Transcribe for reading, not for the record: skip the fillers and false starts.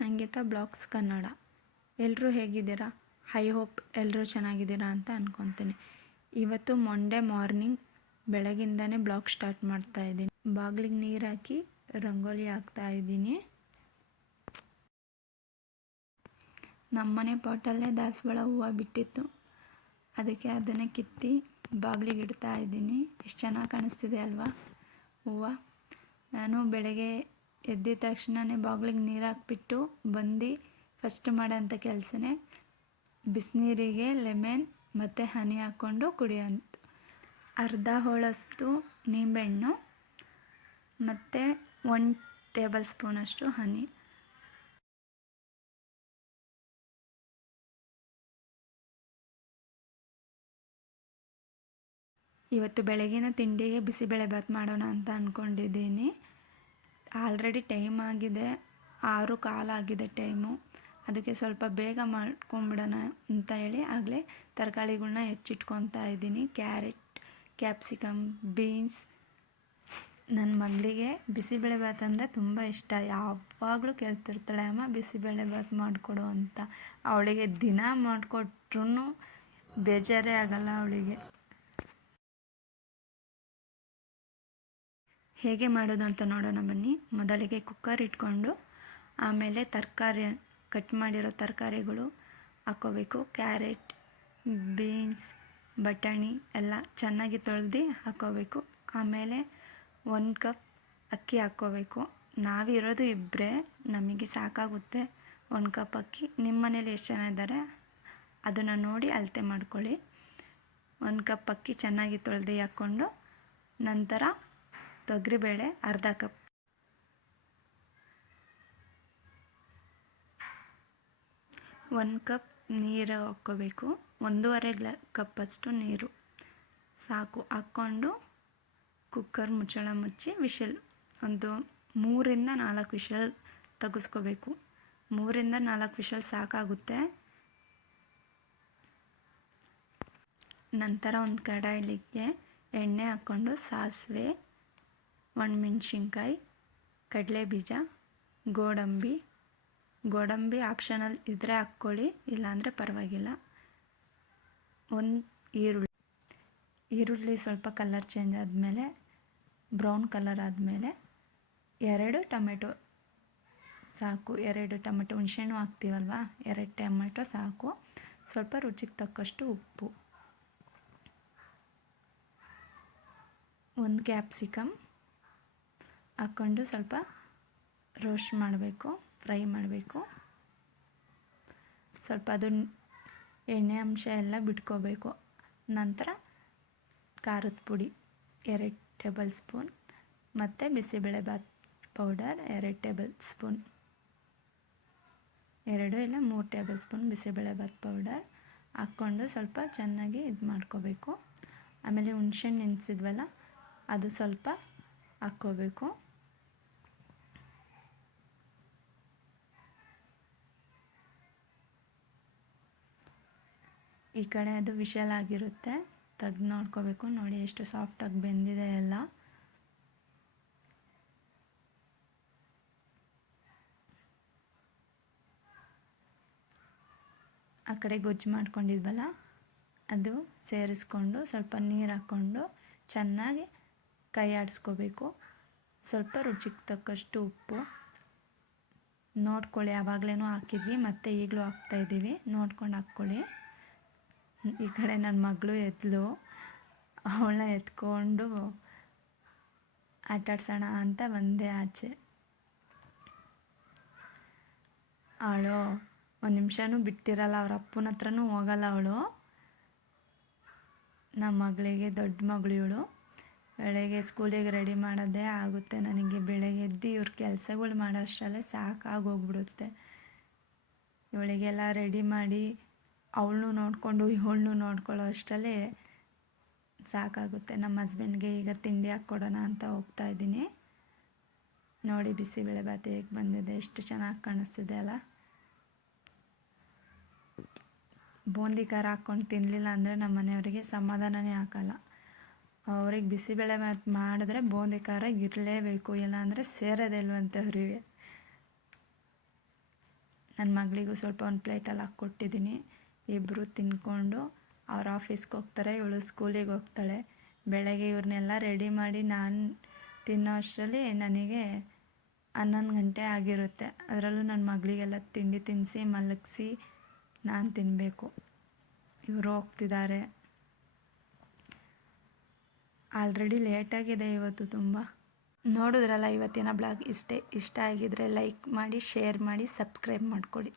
ಸಂಗೀತ blogs Kannada. ಎಲ್ಲರೂ ಹೇಗಿದ್ದೀರಾ? I hope ಎಲ್ಲರೂ ಚೆನ್ನಾಗಿದ್ದೀರಾ ಅಂತ ಅಂದ್ಕೊತೀನಿ. ಇವತ್ತು ಮಂಡೇ ಮಾರ್ನಿಂಗ್ ಬೆಳಗಿಂದನೇ ಬ್ಲಾಗ್ ಸ್ಟಾರ್ಟ್ ಮಾಡ್ತಾ ಇದ್ದೀನಿ. ಬಾಗಿಲಿಗೆ ನೀರು ಹಾಕಿ ರಂಗೋಲಿ ಹಾಕ್ತಾ ಇದ್ದೀನಿ. ನಮ್ಮನೆ ಪಾಟಲ್ಲೇ ದಾಸವಾಳ ಹೂವು ಬಿಟ್ಟಿತ್ತು, ಅದಕ್ಕೆ ಅದನ್ನೇ ಕಿತ್ತಿ ಬಾಗಿಲಿಗೆ ಇಡ್ತಾ ಇದ್ದೀನಿ. ಎಷ್ಟು ಚೆನ್ನಾಗಿ ಕಾಣಿಸ್ತಿದೆ ಅಲ್ವಾ ಹೂವು. ನಾನು ಬೆಳಗ್ಗೆ ಎದ್ದಿದ ತಕ್ಷಣವೇ ಬಾಗಿಲಿಗೆ ನೀರು ಹಾಕ್ಬಿಟ್ಟು ಬಂದು ಫಸ್ಟ್ ಮಾಡೋಂಥ ಕೆಲಸನೇ ಬಿಸಿನೀರಿಗೆ ಲೆಮನ್ ಮತ್ತು ಹನಿ ಹಾಕ್ಕೊಂಡು ಕುಡಿಯೋಂಥ. ಅರ್ಧ ಹೋಳಷ್ಟು ನಿಂಬೆಹಣ್ಣು ಮತ್ತು 1 ಟೇಬಲ್ ಸ್ಪೂನಷ್ಟು ಹನಿ. ಇವತ್ತು ಬೆಳಗಿನ ತಿಂಡಿಗೆ ಬಿಸಿಬೇಳೆಭಾತ್ ಮಾಡೋಣ ಅಂತ ಅಂದ್ಕೊಂಡಿದ್ದೀನಿ. ಆಲ್ರೆಡಿ ಟೈಮ್ ಆಗಿದೆ, 6:15 ಆಗಿದೆ ಟೈಮು. ಅದಕ್ಕೆ ಸ್ವಲ್ಪ ಬೇಗ ಮಾಡ್ಕೊಂಬಿಡೋಣ ಅಂತ ಹೇಳಿ ಆಗಲೇ ತರಕಾರಿಗಳ್ನ ಹೆಚ್ಚಿಟ್ಕೊತಾ ಇದ್ದೀನಿ. Carrot, capsicum, beans. ನನ್ನ ಮಗಳಿಗೆ ಬಿಸಿಬೇಳೆಭಾತ್ ಅಂದರೆ ತುಂಬ ಇಷ್ಟ. ಯಾವಾಗಲೂ ಕೇಳ್ತಿರ್ತಾಳೆ, ಅಮ್ಮ ಬಿಸಿಬೇಳೆಭಾತ್ ಮಾಡಿಕೊಡು ಅಂತ. ಅವಳಿಗೆ ದಿನ ಮಾಡಿಕೊಟ್ರೂ ಬೇಜಾರೇ ಆಗಲ್ಲ ಅವಳಿಗೆ. ಹೇಗೆ ಮಾಡೋದು ಅಂತ ನೋಡೋಣ ಬನ್ನಿ. ಮೊದಲಿಗೆ ಕುಕ್ಕರ್ ಇಟ್ಕೊಂಡು ಆಮೇಲೆ ಕಟ್ ಮಾಡಿರೋ ತರಕಾರಿಗಳು ಹಾಕ್ಕೋಬೇಕು. ಕ್ಯಾರೆಟ್, ಬೀನ್ಸ್, ಬಟಾಣಿ ಎಲ್ಲ ಚೆನ್ನಾಗಿ ತೊಳೆದು ಹಾಕ್ಕೋಬೇಕು. ಆಮೇಲೆ 1 ಕಪ್ ಅಕ್ಕಿ ಹಾಕ್ಕೋಬೇಕು. ನಾವಿರೋದು ಇಬ್ಬರೇ, ನಮಗೆ ಸಾಕಾಗುತ್ತೆ 1 ಕಪ್ ಅಕ್ಕಿ. ನಿಮ್ಮ ಮನೇಲಿ ಎಷ್ಟು ಜನ ಇದ್ದಾರೆ ಅದನ್ನು ನೋಡಿ ಅಳತೆ ಮಾಡ್ಕೊಳ್ಳಿ. 1 ಕಪ್ ಅಕ್ಕಿ ಚೆನ್ನಾಗಿ ತೊಳೆದು ಹಾಕ್ಕೊಂಡು ನಂತರ ತೊಗರಿಬೇಳೆ ಅರ್ಧ ಕಪ್, ಒಂದು ಕಪ್ ನೀರು ಹಾಕ್ಕೋಬೇಕು. 1.5 ಕಪ್ಪಷ್ಟು ನೀರು ಸಾಕು. ಹಾಕ್ಕೊಂಡು ಕುಕ್ಕರ್ ಮುಚ್ಚಳ ಮುಚ್ಚಿ ವಿಷಲ್ ಒಂದು 3-4 ವಿಷಲ್ ತೆಗೆಸ್ಕೋಬೇಕು. 3-4 ವಿಷಲ್ ಸಾಕಾಗುತ್ತೆ. ನಂತರ ಒಂದು ಕಡಾಯಿಗೆ ಎಣ್ಣೆ ಹಾಕ್ಕೊಂಡು ಸಾಸಿವೆ, ಒಣಮೆಣ್ಸಿನ್ಕಾಯಿ, ಕಡಲೆಬೀಜ, ಗೋಡಂಬಿ ಆಪ್ಷನಲ್ ಇದ್ದರೆ ಹಾಕ್ಕೊಳ್ಳಿ, ಇಲ್ಲಾಂದರೆ ಪರವಾಗಿಲ್ಲ. 1 ಈರುಳ್ಳಿ ಸ್ವಲ್ಪ ಕಲರ್ ಚೇಂಜ್ ಆದಮೇಲೆ, ಬ್ರೌನ್ ಕಲರ್ ಆದಮೇಲೆ 2 ಟೊಮೆಟೊ ಸಾಕು. 2 ಟೊಮೆಟೊ, ಹುಣಸೆಹಣ್ಣು ಹಾಕ್ತೀವಲ್ವ, 2 ಟೊಮೆಟೊ ಸಾಕು. ಸ್ವಲ್ಪ ರುಚಿಗೆ ತಕ್ಕಷ್ಟು ಉಪ್ಪು, 1 ಕ್ಯಾಪ್ಸಿಕಮ್ ಹಾಕ್ಕೊಂಡು ಸ್ವಲ್ಪ ರೋಸ್ಟ್ ಮಾಡಬೇಕು, ಫ್ರೈ ಮಾಡಬೇಕು. ಸ್ವಲ್ಪ ಅದು ಎಣ್ಣೆ ಅಂಶ ಎಲ್ಲ ಬಿಟ್ಕೋಬೇಕು. ನಂತರ ಖಾರದ ಪುಡಿ 2 ಟೇಬಲ್ ಸ್ಪೂನ್ ಮತ್ತು ಬಿಸಿಬೇಳೆಭಾತ್ ಪೌಡರ್ 2 ಟೇಬಲ್ ಸ್ಪೂನ್, 2 ಇಲ್ಲ 3 ಟೇಬಲ್ ಸ್ಪೂನ್ ಬಿಸಿಬೇಳೆಭಾತ್ ಪೌಡರ್ ಹಾಕ್ಕೊಂಡು ಸ್ವಲ್ಪ ಚೆನ್ನಾಗಿ ಇದು ಮಾಡ್ಕೋಬೇಕು. ಆಮೇಲೆ ಹುಣಸೆಹಣ್ಣು ನೆನೆಸಿದ್ವಲ್ಲ ಅದು ಸ್ವಲ್ಪ ಹಾಕ್ಕೋಬೇಕು. ಈ ಕಡೆ ಅದು ವಿಷಲ್ ಆಗಿರುತ್ತೆ, ತೆಗ್ದು ನೋಡ್ಕೋಬೇಕು. ನೋಡಿ ಎಷ್ಟು ಸಾಫ್ಟಾಗಿ ಬೆಂದಿದೆ ಎಲ್ಲ. ಆ ಕಡೆ ಗೊಜ್ಜು ಮಾಡ್ಕೊಂಡಿದ್ವಲ್ಲ ಅದು ಸೇರಿಸ್ಕೊಂಡು ಸ್ವಲ್ಪ ನೀರು ಹಾಕ್ಕೊಂಡು ಚೆನ್ನಾಗಿ ಕೈ ಆಡಿಸ್ಕೋಬೇಕು. ಸ್ವಲ್ಪ ರುಚಿಗೆ ತಕ್ಕಷ್ಟು ಉಪ್ಪು ನೋಡ್ಕೊಳ್ಳಿ. ಆವಾಗಲೇ ಹಾಕಿದ್ವಿ ಮತ್ತು ಈಗಲೂ ಹಾಕ್ತಾಯಿದ್ದೀವಿ, ನೋಡ್ಕೊಂಡು ಹಾಕ್ಕೊಳ್ಳಿ. ಈ ಕಡೆ ನನ್ನ ಮಗಳು ಎದ್ಲು, ಅವಳನ್ನ ಎತ್ಕೊಂಡು ಆಟಾಡ್ಸೋಣ ಅಂತ ಬಂದೆ ಆಚೆ. ಅವಳು 1 ನಿಮಿಷನೂ ಬಿಟ್ಟಿರಲ್ಲ, ಅವ್ರ ಅಪ್ಪನ ಹತ್ರನೂ ಹೋಗಲ್ಲ ಅವಳು. ನಮ್ಮ ಮಗಳಿಗೆ, ದೊಡ್ಡ ಮಗಳು ಇವಳು. ಬೆಳಗ್ಗೆ ಸ್ಕೂಲಿಗೆ ರೆಡಿ ಮಾಡೋದೇ ಆಗುತ್ತೆ ನನಗೆ. ಬೆಳಗ್ಗೆ ಎದ್ದು ಇವ್ರ ಕೆಲಸಗಳು ಮಾಡೋ ಅಷ್ಟರಲ್ಲೇ ಸಾಕಾಗೋಗ್ಬಿಡುತ್ತೆ. ಇವಳಿಗೆಲ್ಲ ರೆಡಿ ಮಾಡಿ ಅವಳನ್ನೂ ನೋಡಿಕೊಂಡು ಇವಳನ್ನೂ ನೋಡ್ಕೊಳ್ಳೋ ಅಷ್ಟರಲ್ಲೇ ಸಾಕಾಗುತ್ತೆ. ನಮ್ಮ ಹಸ್ಬೆಂಡ್ಗೆ ಈಗ ತಿಂಡಿ ಹಾಕ್ಕೊಡೋಣ ಅಂತ ಹೋಗ್ತಾ ಇದ್ದೀನಿ. ನೋಡಿ ಬಿಸಿಬೇಳೆಭಾತ್ ಹೇಗೆ ಬಂದಿದೆ, ಎಷ್ಟು ಚೆನ್ನಾಗಿ ಕಾಣಿಸ್ತಿದೆ ಅಲ್ಲ. ಬೂಂದಿ ಖಾರ ಹಾಕ್ಕೊಂಡು ತಿನ್ನಲಿಲ್ಲ ಅಂದರೆ ನಮ್ಮ ಮನೆಯವರಿಗೆ ಸಮಾಧಾನನೇ ಹಾಕಲ್ಲ. ಅವ್ರಿಗೆ ಬಿಸಿಬೇಳೆಭಾತ್ ಮಾಡಿದ್ರೆ ಬೂಂದಿ ಖಾರ ಇರಲೇಬೇಕು, ಇಲ್ಲಾಂದರೆ ಸೇರೋದೇ ಇಲ್ವಂತೆ ಅವರಿಗೆ. ನನ್ನ ಮಗಳಿಗೂ ಸ್ವಲ್ಪ ಒಂದು ಪ್ಲೇಟಲ್ಲಿ ಹಾಕ್ಕೊಟ್ಟಿದ್ದೀನಿ. ಇಬ್ಬರು ತಿಂದ್ಕೊಂಡು ಅವ್ರ ಆಫೀಸ್ಗೆ ಹೋಗ್ತಾರೆ, ಇವಳು ಸ್ಕೂಲಿಗೆ ಹೋಗ್ತಾಳೆ. ಬೆಳಗ್ಗೆ ಇವ್ರನ್ನೆಲ್ಲ ರೆಡಿ ಮಾಡಿ ನಾನು ತಿನ್ನೋ ಅಷ್ಟರಲ್ಲಿ ನನಗೆ 11 ಗಂಟೆ ಆಗಿರುತ್ತೆ. ಅದರಲ್ಲೂ ನನ್ನ ಮಗಳಿಗೆಲ್ಲ ತಿಂಡಿ ತಿನ್ನಿಸಿ ಮಲಗಿಸಿ ನಾನು ತಿನ್ನಬೇಕು. ಇವರು ಹೋಗ್ತಿದ್ದಾರೆ. ಆಲ್ರೆಡಿ ಲೇಟಾಗಿದೆ ಇವತ್ತು ತುಂಬ. ನೋಡಿದ್ರಲ್ಲ ಇವತ್ತಿನ ಬ್ಲಾಗ್ ಇಷ್ಟ ಆಗಿದ್ರೆ ಲೈಕ್ ಮಾಡಿ, ಶೇರ್ ಮಾಡಿ, ಸಬ್ಸ್ಕ್ರೈಬ್ ಮಾಡ್ಕೊಳ್ಳಿ.